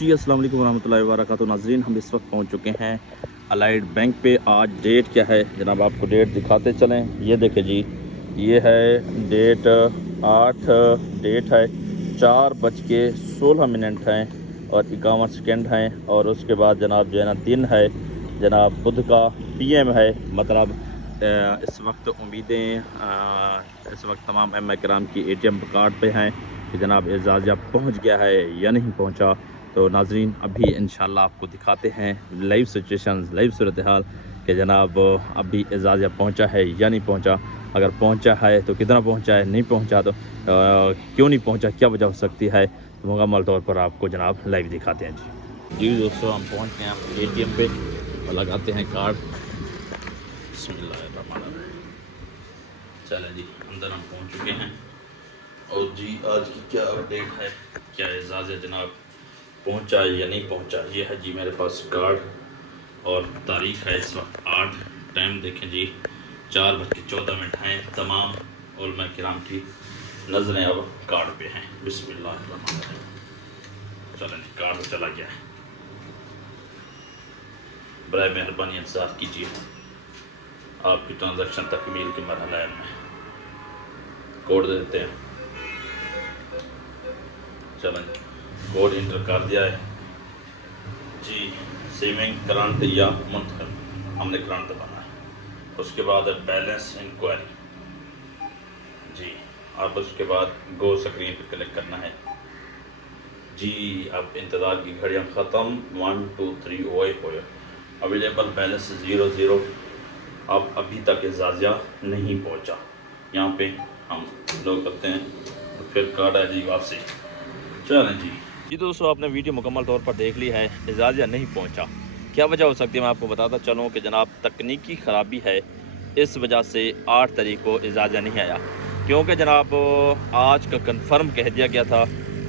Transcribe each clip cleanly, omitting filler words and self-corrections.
جی السلام علیکم ورحمۃ اللہ وبرکاتہ ناظرین، ہم اس وقت پہنچ چکے ہیں الائٹ بینک پہ۔ آج ڈیٹ کیا ہے جناب، آپ کو ڈیٹ دکھاتے چلیں۔ یہ دیکھیں جی، یہ ہے ڈیٹ 8 ڈیٹ ہے، 4:16 ہیں اور 51 سیکنڈ ہیں، اور اس کے بعد جناب جو ہے نا دن ہے جناب بدھ کا PM ہے، مطلب اس وقت امیدیں اس وقت تمام ایم کرام کی ATM کارڈ پہ ہیں کہ جناب اعزازیہ پہنچ گیا ہے یا نہیں پہنچا۔ تو ناظرین ابھی انشاءاللہ آپ کو دکھاتے ہیں لائیو سچویشنز، لائیو صورتحال کہ جناب ابھی اعزازیہ پہنچا ہے یا نہیں پہنچا۔ اگر پہنچا ہے تو کتنا پہنچا ہے، نہیں پہنچا تو کیوں نہیں پہنچا، کیا وجہ ہو سکتی ہے، تو مکمل طور پر آپ کو جناب لائیو دکھاتے ہیں۔ جی دوستو، ہم پہنچ گئے ہیں ATM پہ اور لگاتے ہیں کارڈ۔ بسم اللہ الرحمن الرحیم۔ چلیں جی، اندر ہم پہنچ چکے ہیں، اور جی آج کی کیا اپڈیٹ ہے، کیا اعزازیہ جناب پہنچا یا نہیں پہنچا۔ یہ ہے جی میرے پاس کارڈ، اور تاریخ ہے اس وقت 8، ٹائم دیکھیں جی 4:14 ہیں۔ تمام علماء کرام کی نظریں اب کارڈ پہ ہیں۔ بسم اللہ الرحمن الرحیم۔ چلیں جی، کارڈ چلا گیا ہے، برائے مہربانی انتظار کیجیے، آپ کی ٹرانزیکشن تکمیل کے مرحلہ میں کوڈ دے دیتے ہیں۔ چلیں جی، کوڈ انٹر کر دیا ہے جی، سیونگ کرنٹ یا منتقل، ہم نے کرنٹ دبانا ہے۔ اس کے بعد بیلنس انکوائری جی، اب اس کے بعد گو سکرین پہ کلک کرنا ہے جی۔ اب انتظار کی گھڑیاں ختم، 1 2 3 ہوئے اویلیبل بیلنس 0 اب ابھی تک اعزازیہ نہیں پہنچا۔ یہاں پہ ہم لوگ کرتے ہیں، پھر کارڈ آئے جی واپسی۔ چلیں جی دوستو، آپ نے ویڈیو مکمل طور پر دیکھ لی ہے، اعزازیہ نہیں پہنچا۔ کیا وجہ ہو سکتی ہے، میں آپ کو بتاتا چلوں کہ جناب تکنیکی خرابی ہے، اس وجہ سے 8 تاریخ کو اعزازیہ نہیں آیا، کیونکہ جناب آج کا کنفرم کہہ دیا گیا تھا،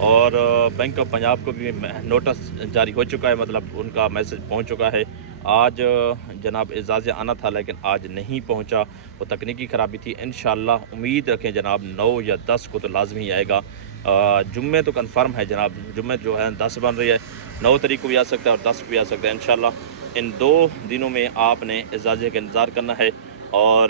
اور بینک آف پنجاب کو بھی نوٹس جاری ہو چکا ہے، مطلب ان کا میسج پہنچ چکا ہے۔ آج جناب اعزازیہ آنا تھا لیکن آج نہیں پہنچا، وہ تکنیکی خرابی تھی۔ انشاءاللہ امید رکھیں جناب 9 یا 10 کو تو لازمی آئے گا۔ جمعے تو کنفرم ہے جناب، جمعے جو ہے 10 بن رہی ہے، 9 تاریخ کو بھی آ سکتا ہے اور 10 کو بھی آ سکتا ہے۔ انشاءاللہ ان 2 دنوں میں آپ نے اعزازیہ کا انتظار کرنا ہے، اور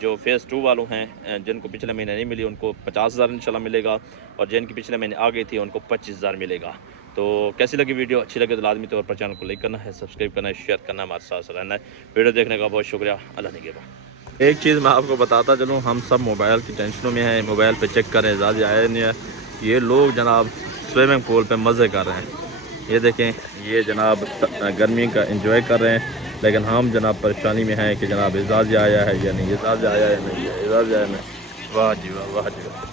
جو فیز 2 والوں ہیں جن کو پچھلے مہینے نہیں ملی ان کو 50,000 انشاءاللہ ملے گا، اور جن کی پچھلے مہینے آ گئی تھی ان کو 25,000 ملے گا۔ تو کیسی لگی ویڈیو، اچھی لگے تو لازمی طور پر چینل کو لائک کرنا ہے، سبسکرائب کرنا ہے، شیئر کرنا ہے، ہمارے ساتھ رہنا ہے۔ ویڈیو دیکھنے کا بہت شکریہ، اللہ نگہبان۔ ایک چیز میں آپ کو بتاتا چلوں، ہم سب موبائل کی ٹینشنوں میں ہیں، موبائل پہ چیک کریں اعزازیہ آیا نہیں ہے۔ یہ لوگ جناب سوئمنگ پول پہ مزے کر رہے ہیں، یہ دیکھیں، یہ جناب گرمی کا انجوائے کر رہے ہیں، لیکن ہم جناب پریشانی میں ہیں کہ جناب اعزازیہ آیا ہے یا نہیں، اعزازیہ آیا ہے نہیں، اعزازیہ آیا نہیں۔ واہ جی واہ، واہ جی واہ۔